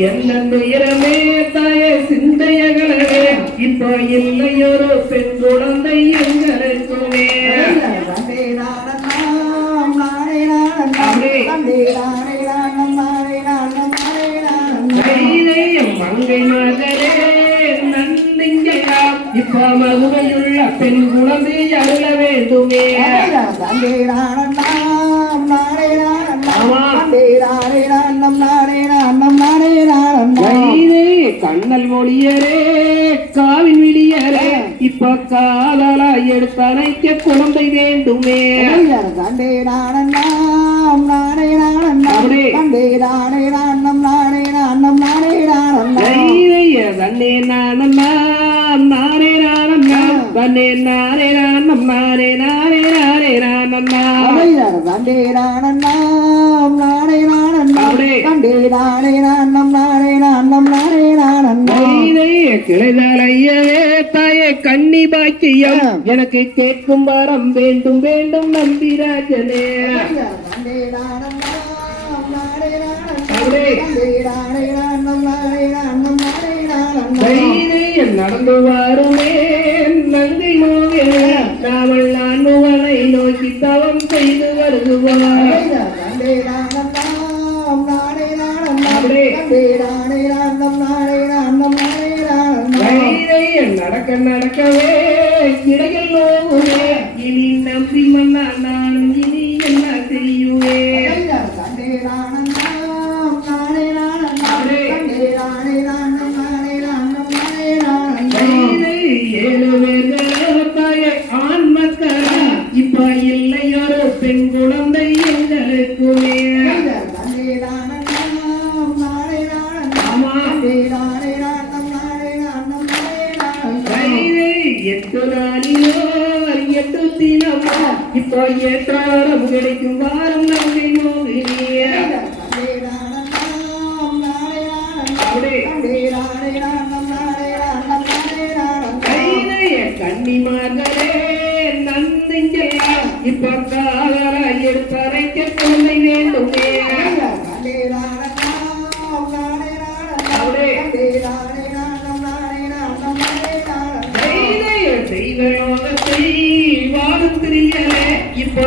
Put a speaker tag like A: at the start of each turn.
A: என்ன துயரமே தாய சிந்தையகளே இப்போ இல்லையொரு பெண் குழந்தை எங்களுக்குமே மங்கை மகளே நன்றிங்கயா இப்ப மதுமையுள்ள பெண் குழந்தை அருள வேண்டுமே கண்ணல் மொழியரே காவின் விழியரே இப்ப காதலா எடுத்து அணைக்க குழந்தை வேண்டுமே. தைரிய தன்னே நானம்மா நானே நானம்மா தன்னே நானே நானம் நானே நானே நானே நானம்மா தைரிய கிளைதலையவே தாயே கன்னி பாக்கியம். எனக்கு கேட்கும் வரம் வேண்டும் வேண்டும் நம்பிராஜனே நடந்து வருமே நங்கை மோகே. நாவல் நான் முகனை நோக்கி தவம் செய்து வருகுவார் தைரியம் நடக்க நடக்கவே இடையில் நோவுவே இனி நம்பி மன்னா நானும் இனி என்ன செய்யுவேன் ஏழு பேர்களாய ஆண் மக்கள் இப்ப இல்லையொரு பெண் குழந்தை எங்களுக்குமே. எட்டு நாளிலோ எட்டு தினமோ இப்போ ஏற்றாரம் கிடைக்கும். வாரம் நம்மை மோகினிய தைரைய கன்னிமார்களே நன்றிஞ்செல்லாம் இப்ப காதலா எடுத்தரைக்க செய்வனோகத்தை வாழும்
B: தெரியல இப்போ